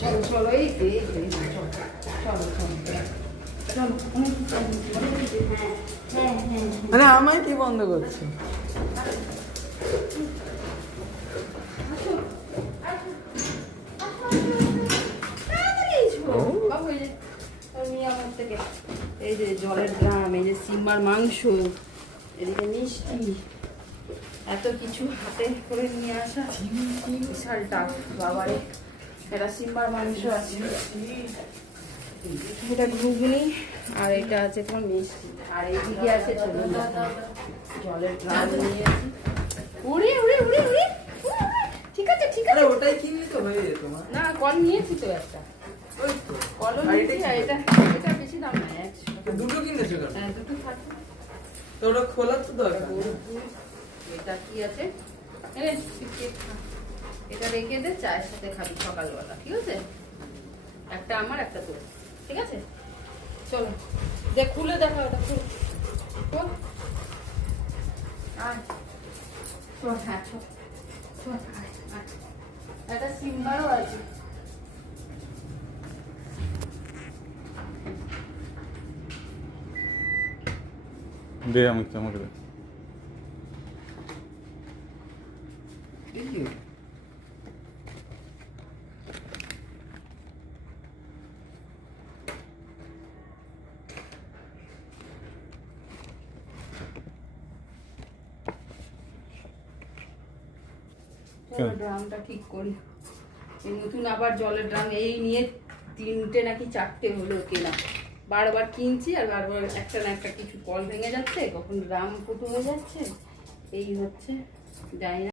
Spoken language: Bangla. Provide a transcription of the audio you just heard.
চলো চলো এই চলো চলো চলো মানে আমায় কি বন্ধ করছো? এই যে জলের ড্রাম, এই যে সিম্বার মাংস, এদিকে মিষ্টি, এত কিছু হাতে করে নিয়ে আসা বিশাল টাফ। বাবারে, এটা সিম্বার মাংস আছে, এটা ঘুগনি, আর এটা আছে তোমার মিষ্টি, আর এইদিকে আছে জলের ড্রাম নিয়ে আসি। উড়ে উড়ে উড়ে উড়ে, ঠিক আছে ঠিক আছে। ওটাই কিনলি তো হয়ে যেত মা। না, কল নিয়েছি তো একটা, ওই তো কলও নিয়েছি। আর এটা এটা বেশি দাম না, 100 টাকা। দুটো কিনেছো কেন? হ্যাঁ, দুটো থাকবে। তো ওটা খোলার তো দরকার। এটা কি আছে, এটা রেখে দে, চায়ের সাথে খাবি সকালবেলা, ঠিক আছে? একটা আমার, একটা তোর, ঠিক আছে? চলো দেখ, খুলে দেখা, ওটা খুলে হ্যাঁ, একটা সিম্বারও আছে। দে আমাকে আমাকে দে। ড্রামটা ঠিক করি, এই নতুন আবার জলের ড্রাম এই নিয়ে 3টে নাকি 4টে হলো কেনা। বারবার কিনছি আর বারবার একটা না একটা কিছু কল ভেঙে যাচ্ছে, কখন ড্রাম ফুটো হয়ে যাচ্ছে, এই হচ্ছে, জানি না।